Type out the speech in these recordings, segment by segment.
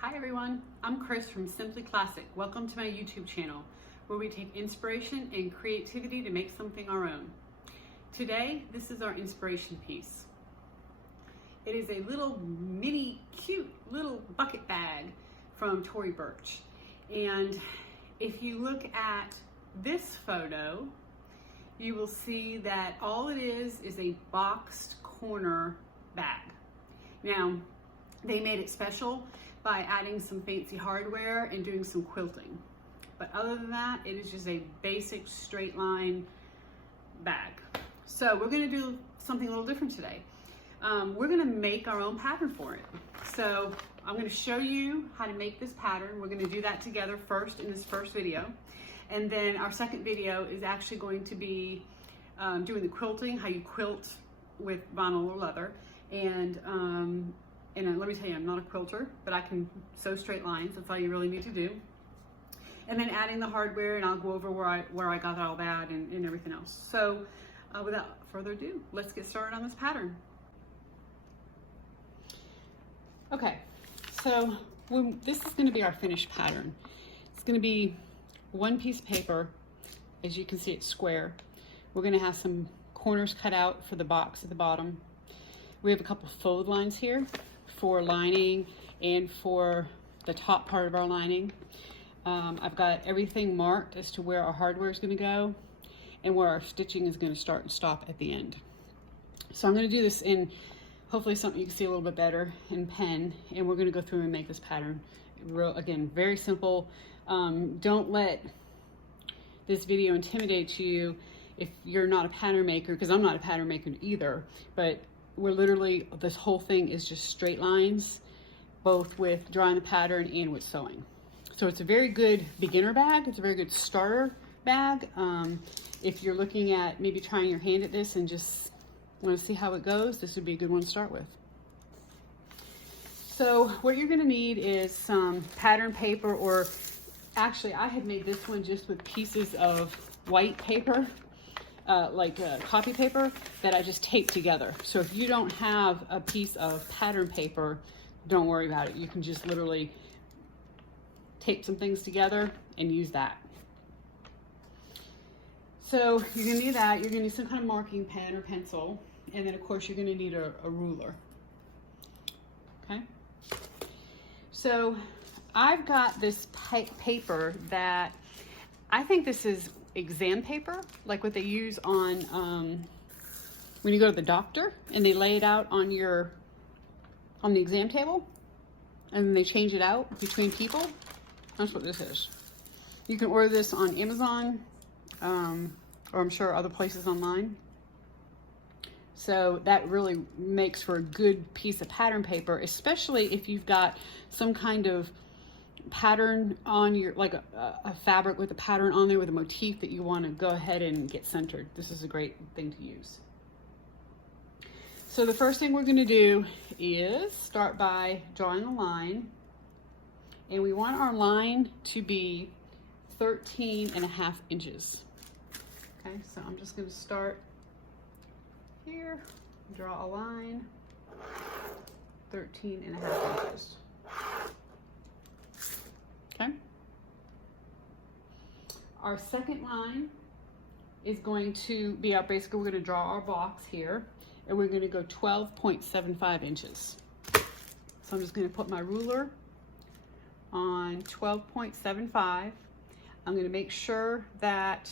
Hi everyone, I'm Chris from Simply Classic. Welcome to my YouTube channel where we take inspiration and creativity to make something our own. Today, this is our inspiration piece. It is a little mini cute little bucket bag from Tory Burch. And if you look at this photo, you will see that all it is a boxed corner bag. Now, they made it special by adding some fancy hardware and doing some quilting. But other than that, it is just a basic straight line bag. So we're gonna do something a little different today. We're gonna make our own pattern for it. So I'm gonna show you how to make this pattern. We're gonna do that together first in this first video. And then our second video is actually going to be doing the quilting, how you quilt with vinyl or leather. And let me tell you, I'm not a quilter, but I can sew straight lines. That's all you really need to do. And then adding the hardware, and I'll go over where I got all that and everything else. So without further ado, let's get started on this pattern. Okay, so this is gonna be our finished pattern. It's gonna be one piece of paper. As you can see, it's square. We're gonna have some corners cut out for the box at the bottom. We have a couple fold lines here for lining and for the top part of our lining. I've got everything marked as to where our hardware is going to go and where our stitching is going to start and stop at the end. So I'm going to do this in hopefully something you can see a little bit better in pen, and we're going to go through and make this pattern. Again, very simple. Don't let this video intimidate you if you're not a pattern maker, because I'm not a pattern maker either, but we're literally, this whole thing is just straight lines, both with drawing the pattern and with sewing. So it's a very good beginner bag. It's a very good starter bag. If you're looking at maybe trying your hand at this and just want to see how it goes, this would be a good one to start with. So what you're going to need is some pattern paper, or actually I had made this one just with pieces of white paper, copy paper that I just taped together. So if you don't have a piece of pattern paper, don't worry about it. You can just literally tape some things together and use that. So you're gonna need that. You're gonna need some kind of marking pen or pencil. And then of course you're gonna need a ruler. Okay. So I've got this paper that I think this is exam paper, like what they use on when you go to the doctor and they lay it out on the exam table and then they change it out between people. That's what this is. You can order this on Amazon, or I'm sure other places online. So that really makes for a good piece of pattern paper, especially if you've got some kind of pattern on your, like a fabric with a pattern on there with a motif that you want to go ahead and get centered. This is a great thing to use. So the first thing we're going to do is start by drawing a line, and we want our line to be 13.5 inches. Okay, so I'm just going to start here, draw a line, 13.5 inches. Okay. Our second line is going to be our, basically we're going to draw our box here, and we're going to go 12.75 inches. So I'm just going to put my ruler on 12.75. I'm going to make sure that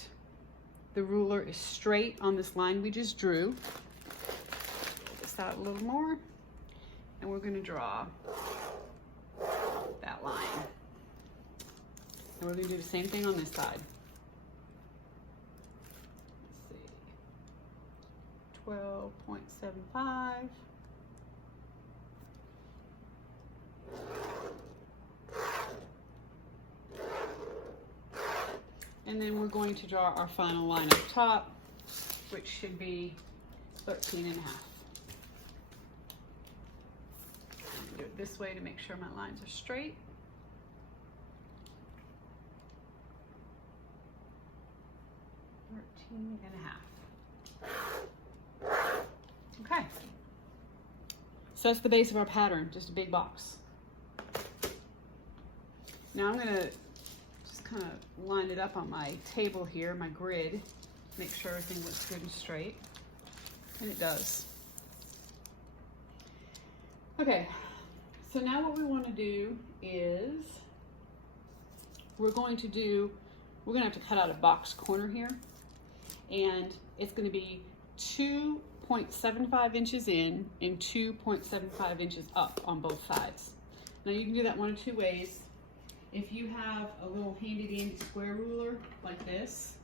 the ruler is straight on this line we just drew. Pull this out a little more, and we're going to draw that line. And we're going to do the same thing on this side. Let's see. 12.75. And then we're going to draw our final line up top, which should be 13.5. Do it this way to make sure my lines are straight. And a half. Okay. So that's the base of our pattern, just a big box. Now I'm gonna just kind of line it up on my table here, my grid, make sure everything looks good and straight, and it does. Okay, so now what we want to do is we're going to have to cut out a box corner here, and it's going to be 2.75 inches in and 2.75 inches up on both sides. Now you can do that one of two ways. If you have a little handy dandy square ruler like this,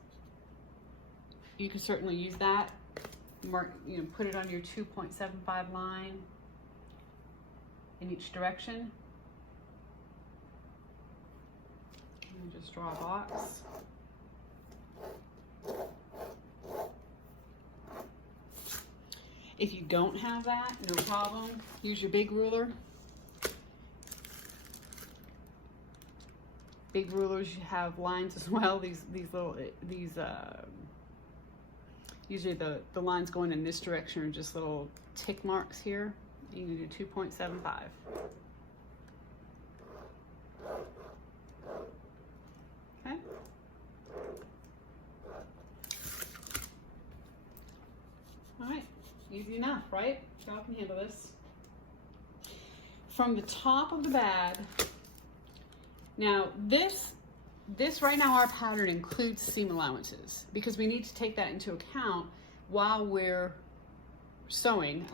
you can certainly use that. Mark, put it on your 2.75 line in each direction. And just draw a box. If you don't have that, no problem. Use your big ruler. Big rulers have lines as well. Usually the lines going in this direction are just little tick marks here. You can do 2.75. Okay. All right, easy enough, right? Y'all can handle this. From the top of the bag, now this right now, our pattern includes seam allowances because we need to take that into account while we're sewing.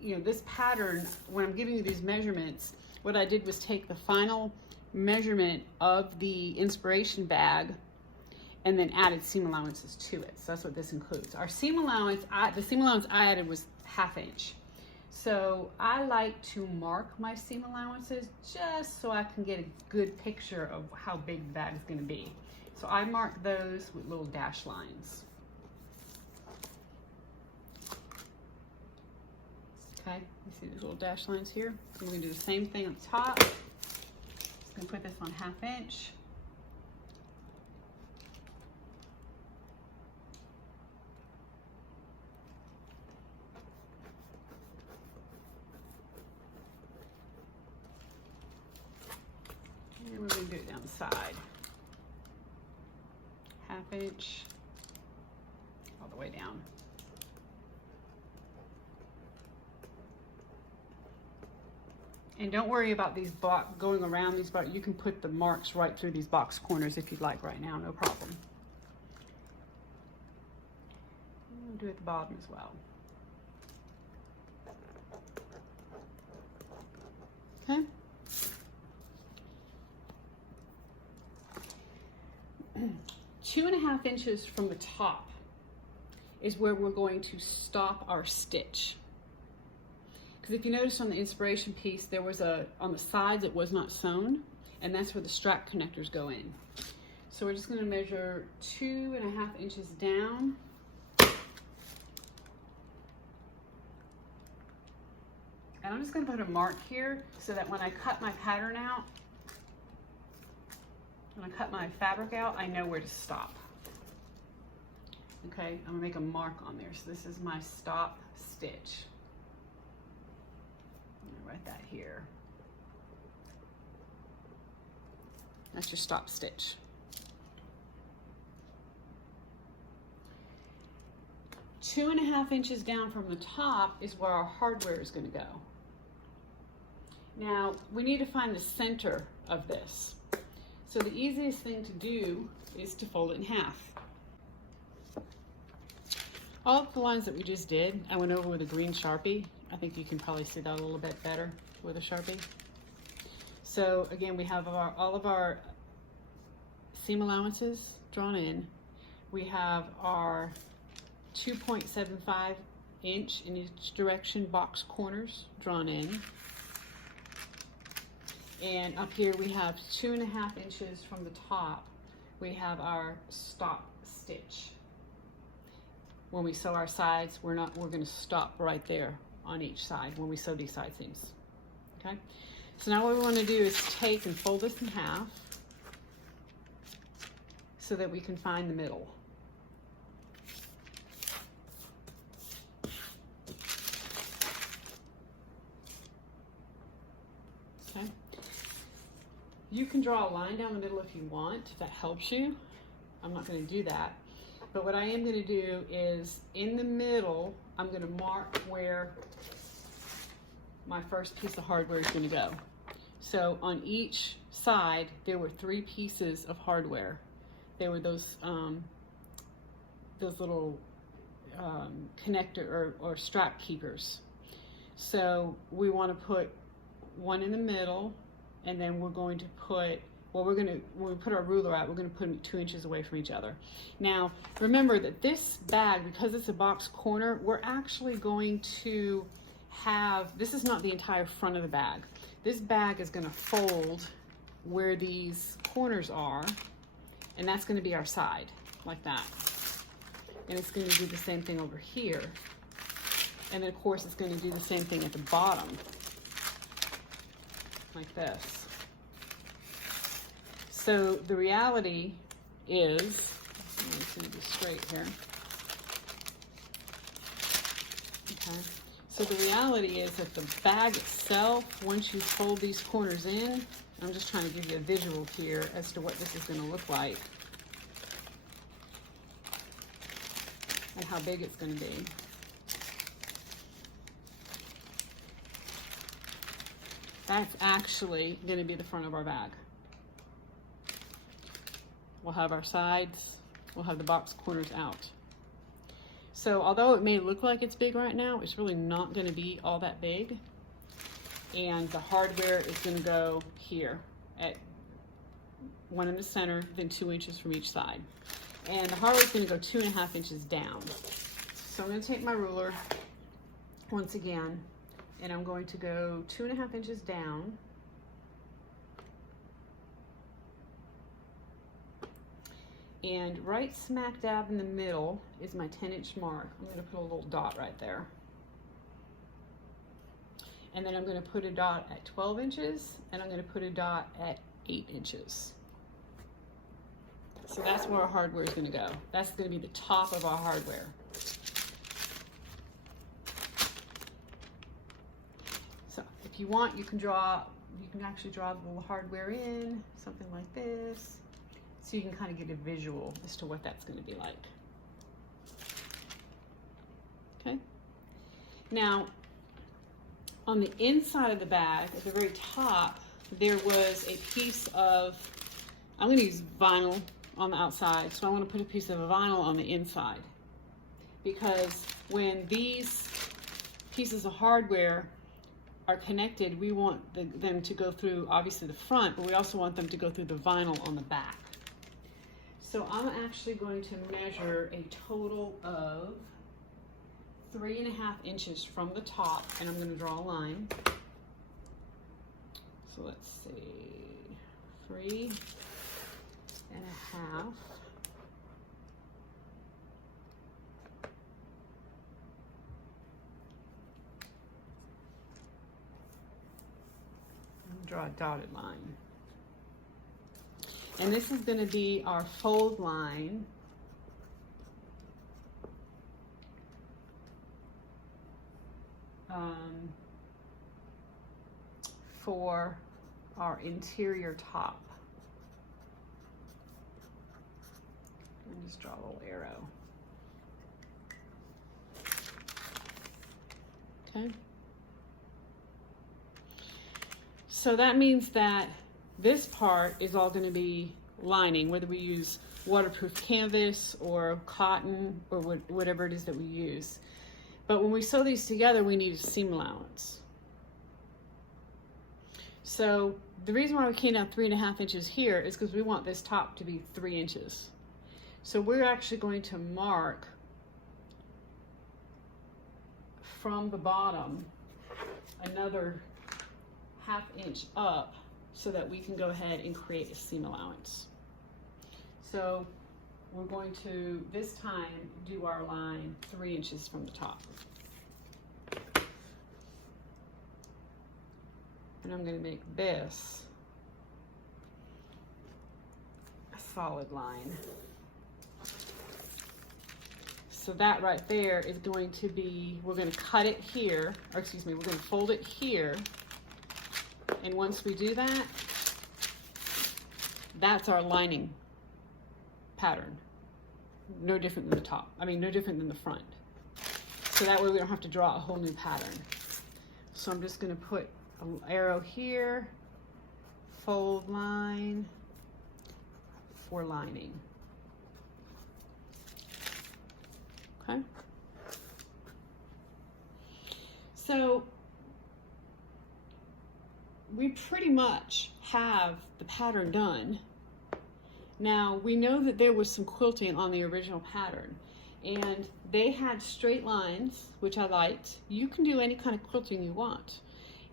This pattern, when I'm giving you these measurements, what I did was take the final measurement of the inspiration bag and then added seam allowances to it. So that's what this includes. Our seam allowance, the seam allowance I added was 1/2 inch. So I like to mark my seam allowances just so I can get a good picture of how big the bag is going to be. So I mark those with little dash lines. Okay, you see these little dash lines here? So we're going to do the same thing on the top. Just going to put this on 1/2 inch. And we're going to do it down the side. 1/2 inch all the way down. And don't worry about these going around these box. You can put the marks right through these box corners if you'd like right now, no problem. We'll do it at the bottom as well. Okay. Two and a half inches from the top is where we're going to stop our stitch. Because if you notice on the inspiration piece, there was on the sides it was not sewn, and that's where the strap connectors go in. So we're just going to measure 2.5 inches down. And I'm just going to put a mark here so that when I cut my pattern out, when I cut my fabric out, I know where to stop. Okay, I'm going to make a mark on there. So this is my stop stitch. Write that here. That's your stop stitch. Two and a half inches down from the top is where our hardware is going to go. Now, we need to find the center of this. So the easiest thing to do is to fold it in half. All of the lines that we just did, I went over with a green Sharpie. I think you can probably see that a little bit better with a Sharpie. So again, we have all of our seam allowances drawn in. We have our 2.75 inch in each direction box corners drawn in. And up here we have 2.5 inches from the top. We have our stop stitch. When we sew our sides, we're going to stop right there on each side when we sew these side seams. Okay, so now what we want to do is take and fold this in half so that we can find the middle. Okay, You can draw a line down the middle if you want, if that helps you. I'm not going to do that. But what I am going to do is in the middle, I'm going to mark where my first piece of hardware is going to go. So on each side, there were 3 pieces of hardware. They were those little connector or strap keepers. So we want to put one in the middle, and then we're going to put, well, when we put our ruler out, we're going to put them 2 inches away from each other. Now, remember that this bag, because it's a box corner, we're actually going to have, this is not the entire front of the bag. This bag is going to fold where these corners are, and that's going to be our side, like that. And it's going to do the same thing over here. And then, of course, it's going to do the same thing at the bottom, like this. So the reality is, it's going to be straight here. Okay. So the reality is that the bag itself, once you fold these corners in, I'm just trying to give you a visual here as to what this is going to look like and how big it's going to be. That's actually going to be the front of our bag. We'll have our sides, we'll have the box corners out. So although it may look like it's big right now, it's really not going to be all that big. And the hardware is going to go here at 1 in the center, then 2 inches from each side. And the hardware is going to go 2.5 inches down. So I'm going to take my ruler once again, and I'm going to go 2.5 inches down. And right smack dab in the middle is my 10-inch mark. I'm going to put a little dot right there. And then I'm going to put a dot at 12 inches, and I'm going to put a dot at 8 inches. So that's where our hardware is going to go. That's going to be the top of our hardware. So if you want, you can actually draw the little hardware in, something like this. So you can kind of get a visual as to what that's going to be like. Okay. Now, on the inside of the bag, at the very top, there was a piece of, I'm going to use vinyl on the outside, so I want to put a piece of vinyl on the inside. Because when these pieces of hardware are connected, we want them to go through, obviously, the front, but we also want them to go through the vinyl on the back. So I'm actually going to measure a total of 3.5 inches from the top, and I'm going to draw a line. So let's see, 3.5. Draw a dotted line. And this is going to be our fold line for our interior top. Let me just draw a little arrow. Okay. So that means that this part is all going to be lining, whether we use waterproof canvas or cotton or whatever it is that we use. But when we sew these together, we need a seam allowance. So the reason why we came down 3.5 inches here is because we want this top to be 3 inches. So we're actually going to mark from the bottom another 1/2 inch up so that we can go ahead and create a seam allowance. So we're going to, this time, do our line 3 inches from the top. And I'm going to make this a solid line. So that right there is going to be, we're going to cut it here, or excuse me, we're going to fold it here. And once we do that, that's our lining pattern. No different than the top. I mean, no different than the front. So that way we don't have to draw a whole new pattern. So I'm just going to put an arrow here, fold line for lining. Okay. So we pretty much have the pattern done. Now we know that there was some quilting on the original pattern, and they had straight lines, which I liked. You can do any kind of quilting you want.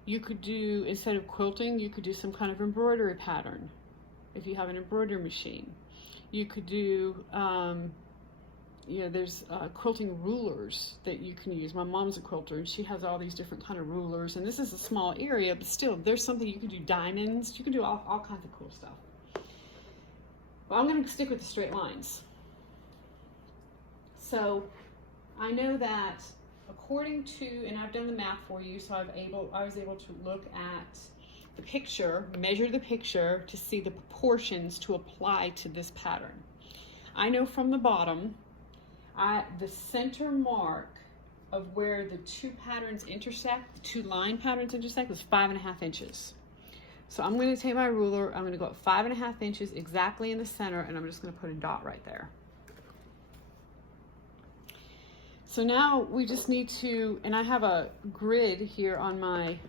You could do, instead of quilting, you could do some kind of embroidery pattern if you have an embroidery machine. You could do, you know, there's quilting rulers that you can use. My mom's a quilter and she has all these different kind of rulers, and this is a small area, but still there's something you can do. Diamonds, you can do all kinds of cool stuff. Well, I'm going to stick with the straight lines. So I know that according to, and I've done the math for you, so I was able to look at the picture, measure the picture to see the proportions to apply to this pattern. I know from the bottom, the center mark of where the two patterns intersect, the two line patterns intersect, was 5.5 inches. So I'm going to take my ruler, I'm going to go up 5.5 inches exactly in the center, and I'm just going to put a dot right there. So now we just need to, and I have a grid here on my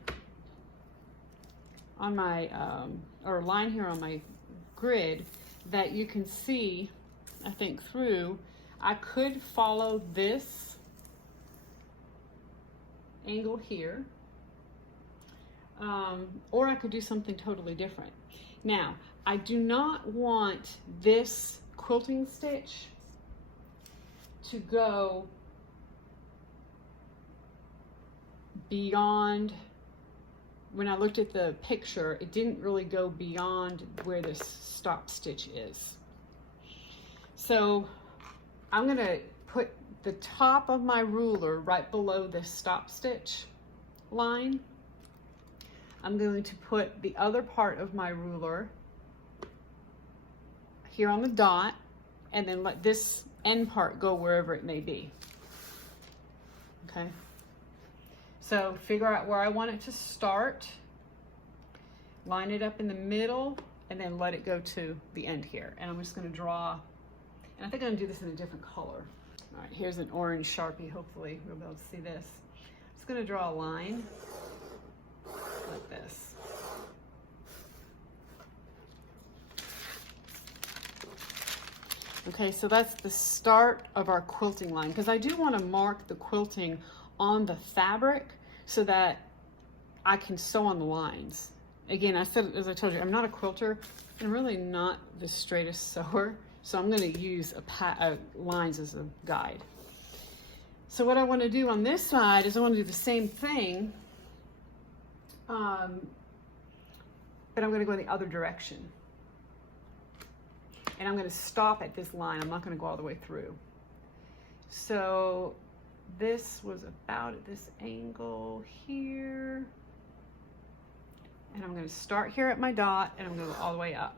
or line here on my grid that you can see, I think, through. I could follow this angle here, or I could do something totally different. Now, I do not want this quilting stitch to go beyond. When I looked at the picture, it didn't really go beyond where this stop stitch is. So I'm going to put the top of my ruler right below this stop stitch line. I'm going to put the other part of my ruler here on the dot, and then let this end part go wherever it may be. Okay. So figure out where I want it to start, line it up in the middle, and then let it go to the end here. And I'm just going to draw, and I think I'm going to do this in a different color. All right, here's an orange Sharpie. Hopefully we'll be able to see this. I'm just going to draw a line like this. Okay, so that's the start of our quilting line, because I do want to mark the quilting on the fabric so that I can sew on the lines. Again, I said, as I told you, I'm not a quilter and really not the straightest sewer, so I'm going to use lines as a guide. So what I want to do on this side is I want to do the same thing, but I'm going to go in the other direction. And I'm going to stop at this line. I'm not going to go all the way through. So this was about at this angle here. And I'm going to start here at my dot, and I'm going to go all the way up.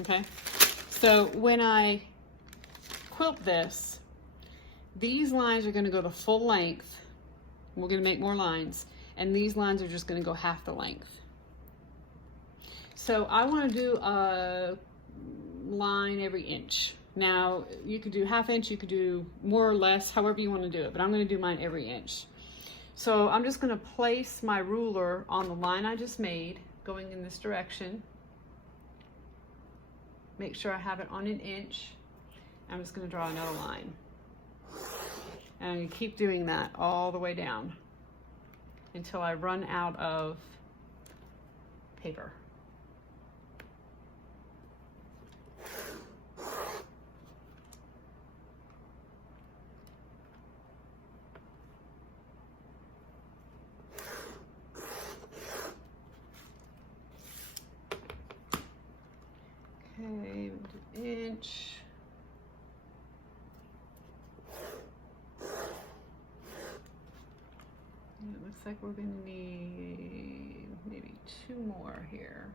Okay? So when I quilt this, these lines are going to go the full length. We're going to make more lines. And these lines are just going to go half the length. So I want to do a line every inch. Now, you could do ½ inch, you could do more or less, however you want to do it, but I'm going to do mine every inch. So I'm just going to place my ruler on the line I just made, going in this direction. Make sure I have it on 1 inch. I'm just going to draw another line. And I'm going to keep doing that all the way down until I run out of paper. Okay, 1 inch. And it looks like we're going to need maybe 2 more here.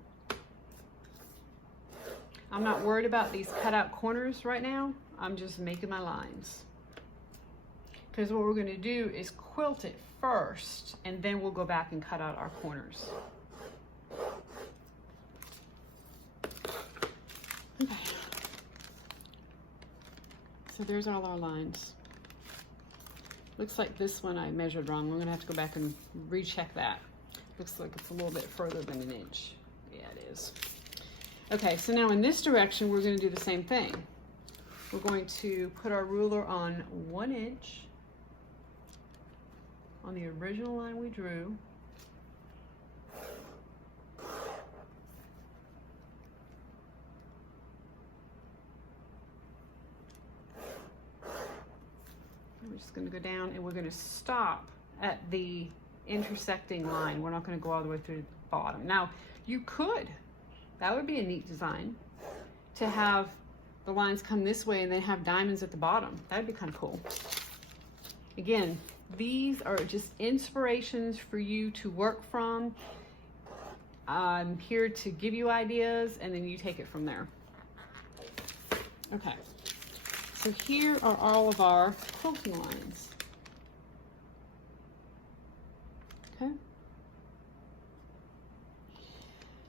I'm not worried about these cutout corners right now. I'm just making my lines. Because what we're going to do is quilt it first, and then we'll go back and cut out our corners. Okay. So there's all our lines. Looks like this one I measured wrong. We're going to have to go back and recheck that. Looks like it's a little bit further than an inch. Yeah, it is. Okay, so now in this direction, we're going to do the same thing. We're going to put our ruler on 1 inch on the original line we drew. We're just going to go down and we're going to stop at the intersecting line. We're not going to go all the way through the bottom. Now, you could, that would be a neat design, to have the lines come this way and then have diamonds at the bottom. That'd be kind of cool. Again, these are just inspirations for you to work from. I'm here to give you ideas and then you take it from there. Okay, so here are all of our quilting lines. Okay.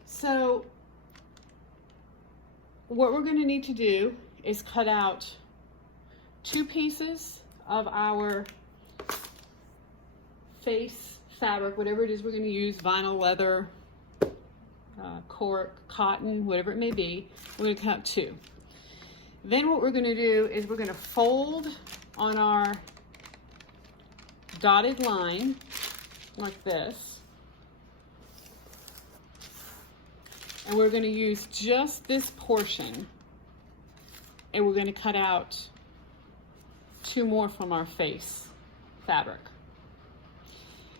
So what we're going to need to do is cut out 2 pieces of our face fabric, whatever it is we're going to use, vinyl, leather, cork, cotton, whatever it may be. We're going to cut 2. Then what we're going to do is we're going to fold on our dotted line like this. And we're going to use just this portion, and we're going to cut out 2 more from our face fabric.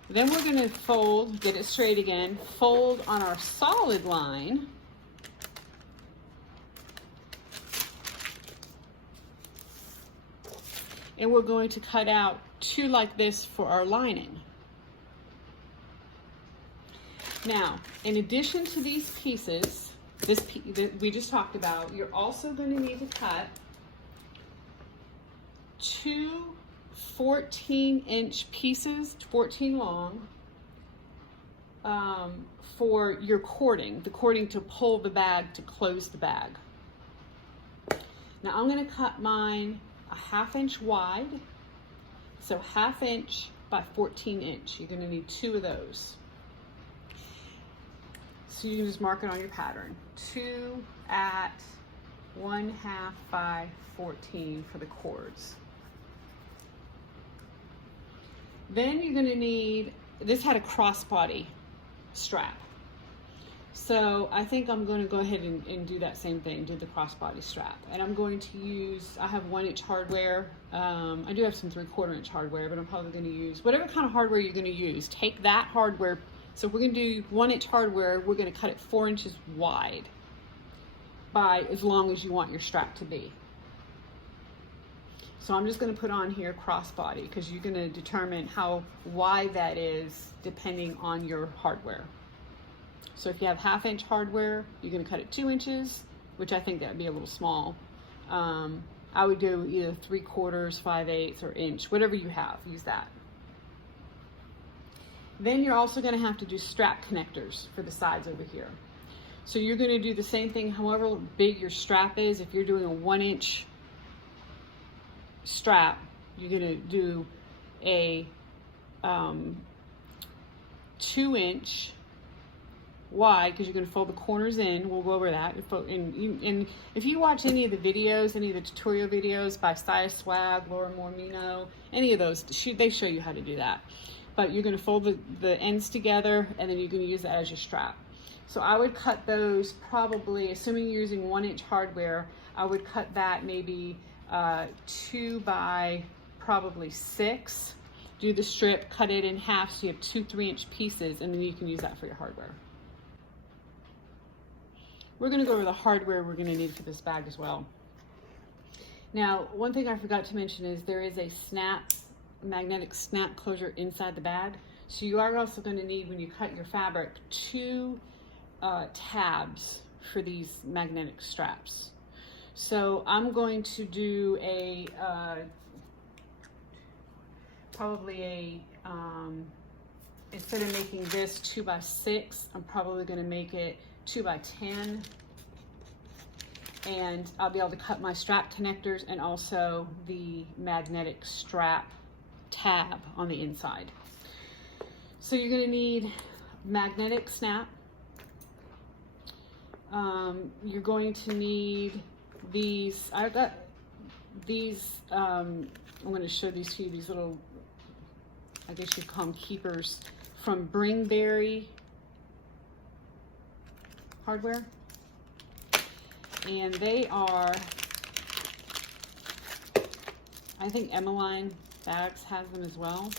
Then we're going to fold, get it straight again, fold on our solid line. And we're going to cut out 2 like this for our lining. Now, in addition to these pieces, that we just talked about, you're also going to need to cut 2 14-inch pieces, 14 long, for your cording, the cording to pull the bag, to close the bag. Now I'm going to cut mine a 1/2 inch wide, so 1/2 inch by 14 inch. You're going to need 2 of those. So you can just mark it on your pattern. 2 at 1/2 by 14 for the cords. Then you're going to need, this had a crossbody strap. So I think I'm going to go ahead and do that same thing, do the crossbody strap. And I'm going to use, I have 1-inch hardware. I do have some 3/4 inch hardware, but I'm probably going to use whatever kind of hardware you're going to use. Take that hardware. So if we're going to do 1-inch hardware, we're going to cut it 4 inches wide by as long as you want your strap to be. So I'm just going to put on here crossbody, because you're going to determine how wide that is depending on your hardware. So if you have 1/2 inch hardware, you're going to cut it 2 inches, which I think that would be a little small. I would do either 3/4, 5/8, or inch, whatever you have, use that. Then you're also going to have to do strap connectors for the sides over here. So you're going to do the same thing however big your strap is. If you're doing a 1-inch strap, you're going to do a 2-inch wide, because you're going to fold the corners in. We'll go over that. And if you watch any of the videos, any of the tutorial videos by Saya Swag, Laura Mormino, any of those, they show you how to do that. But you're going to fold the ends together, and then you're going to use that as your strap. So I would cut those probably, assuming you're using 1-inch hardware, I would cut that maybe 2 by probably 6. Do the strip, cut it in half so you have 2 3-inch pieces, and then you can use that for your hardware. We're going to go over the hardware we're going to need for this bag as well. Now, one thing I forgot to mention is there is a magnetic snap closure inside the bag. So you are also going to need, when you cut your fabric, 2 tabs for these magnetic straps. So I'm going to do a probably a instead of making this 2x6, I'm probably going to make it 2x10, and I'll be able to cut my strap connectors and also the magnetic strap tab on the inside. So you're going to need magnetic snap. You're going to need these. I've got these. I'm going to show these to you. These little, I guess you'd call them keepers, from Bringberry hardware, and they are, I think Emmaline bags has them as well,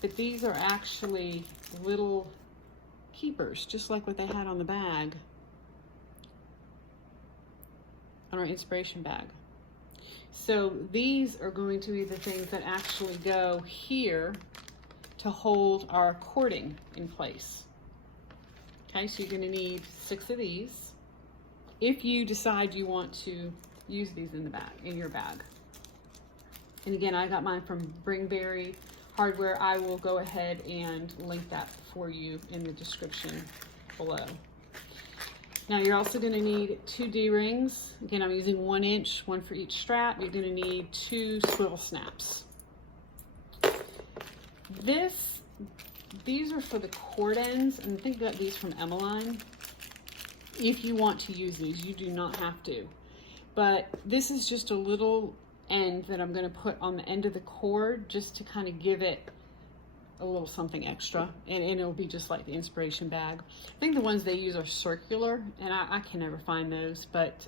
but these are actually little keepers, just like what they had on the bag, on our inspiration bag. So these are going to be the things that actually go here to hold our cording in place. Okay, so you're going to need 6 of these if you decide you want to use these in the bag, in your bag. And again, I got mine from Bringberry hardware. I will go ahead and link that for you in the description below. Now you're also going to need 2 D-rings. Again, I'm using 1 inch, one for each strap. You're going to need 2 swivel snaps. These are for the cord ends, and I think I got these from Emmaline. If you want to use these, you do not have to. But this is just a little end that I'm going to put on the end of the cord just to kind of give it a little something extra, and it'll be just like the inspiration bag. I think the ones they use are circular, and I can never find those, but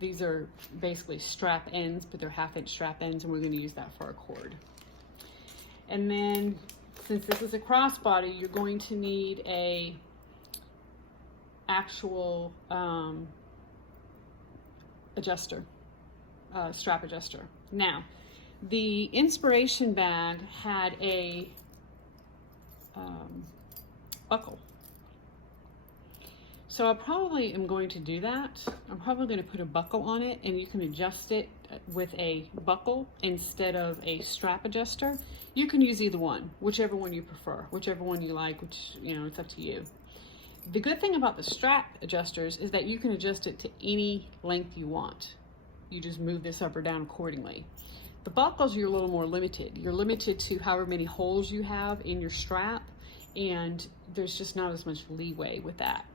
these are basically strap ends, but they're 1/2 inch strap ends, and we're going to use that for our cord. And then, since this is a crossbody, you're going to need a actual adjuster, strap adjuster. Now, the inspiration bag had a buckle. So I probably am going to do that. I'm probably going to put a buckle on it, and you can adjust it with a buckle instead of a strap adjuster. You can use either one, whichever one you prefer, whichever one you like, which, you know, it's up to you. The good thing about the strap adjusters is that you can adjust it to any length you want. You just move this up or down accordingly. The buckles, you're a little more limited. You're limited to however many holes you have in your strap, and there's just not as much leeway with that.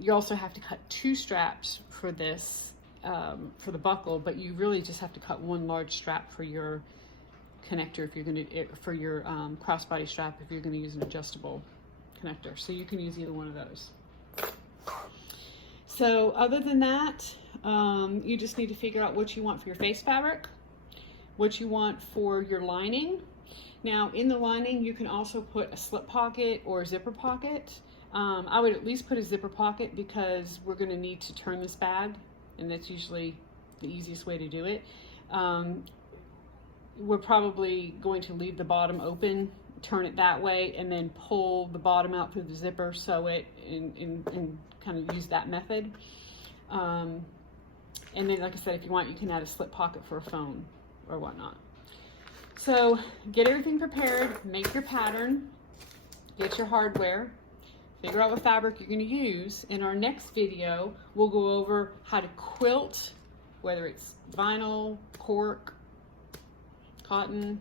You also have to cut 2 straps for this, for the buckle, but you really just have to cut 1 large strap for your connector if you're going to, for your crossbody strap if you're going to use an adjustable connector. So you can use either one of those. So other than that, you just need to figure out what you want for your face fabric, what you want for your lining. Now in the lining, you can also put a slip pocket or a zipper pocket. I would at least put a zipper pocket because we're going to need to turn this bag, and that's usually the easiest way to do it. We're probably going to leave the bottom open, turn it that way, and then pull the bottom out through the zipper, sew it, and kind of use that method. And then, like I said, if you want, you can add a slip pocket for a phone or whatnot. So get everything prepared, make your pattern, get your hardware, figure out what fabric you're going to use. In our next video, we'll go over how to quilt, whether it's vinyl, cork, cotton,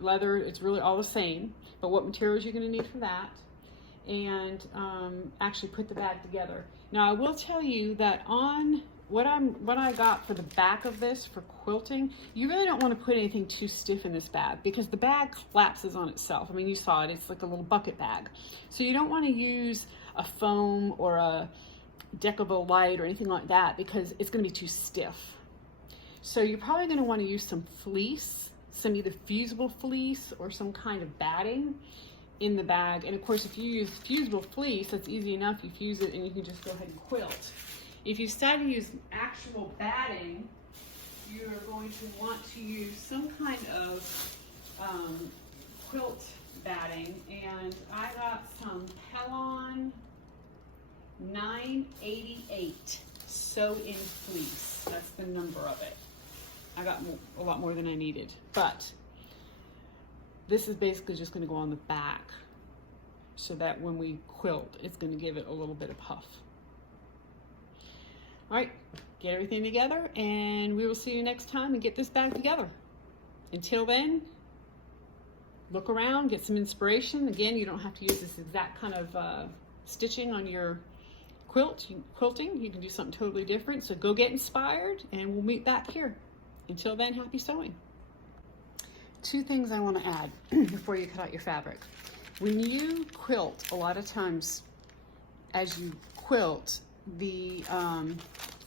leather. It's really all the same, but what materials you're going to need for that, and actually put the bag together. Now I will tell you that on what I got for the back of this for quilting, you really don't want to put anything too stiff in this bag because the bag collapses on itself. I mean, you saw it, it's like a little bucket bag. So you don't want to use a foam or a deckable light or anything like that because it's going to be too stiff. So you're probably going to want to use some fleece, some either fusible fleece or some kind of batting in the bag. And of course, if you use fusible fleece, that's easy enough. You fuse it and you can just go ahead and quilt. If you decide to use actual batting, you're going to want to use some kind of quilt batting, and I got some Pellon 988 sew in fleece. That's the number of it. I got a lot more than I needed, but this is basically just going to go on the back so that when we quilt, it's going to give it a little bit of puff. All right, get everything together, and we will see you next time and get this bag together. Until then, look around, get some inspiration. Again, you don't have to use this exact kind of stitching on your quilting. You can do something totally different. So go get inspired, and we'll meet back here. Until then, happy sewing. Two things I want to add before you cut out your fabric. When you quilt, a lot of times as you quilt, the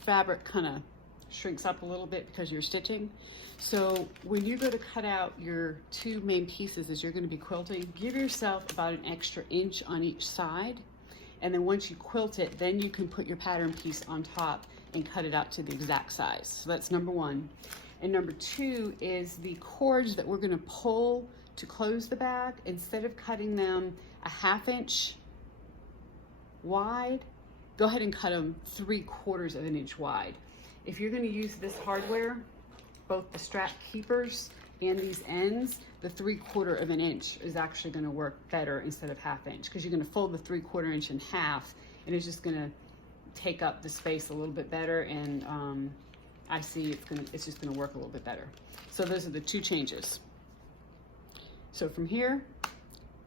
fabric kind of shrinks up a little bit because you're stitching. So when you go to cut out your two main pieces as you're going to be quilting, give yourself about an extra inch on each side. And then once you quilt it, then you can put your pattern piece on top and cut it out to the exact size. So that's number one. And number two is the cords that we're going to pull to close the bag. Instead of cutting them a 1/2 inch wide, go ahead and cut them 3/4 of an inch wide. If you're going to use this hardware, both the strap keepers and these ends, the 3/4 of an inch is actually going to work better instead of 1/2 inch, because you're going to fold the 3/4 inch in half, and it's just going to take up the space a little bit better, and I see it's just going to work a little bit better. So those are the two changes. So from here,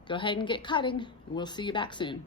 go ahead and get cutting, and we'll see you back soon.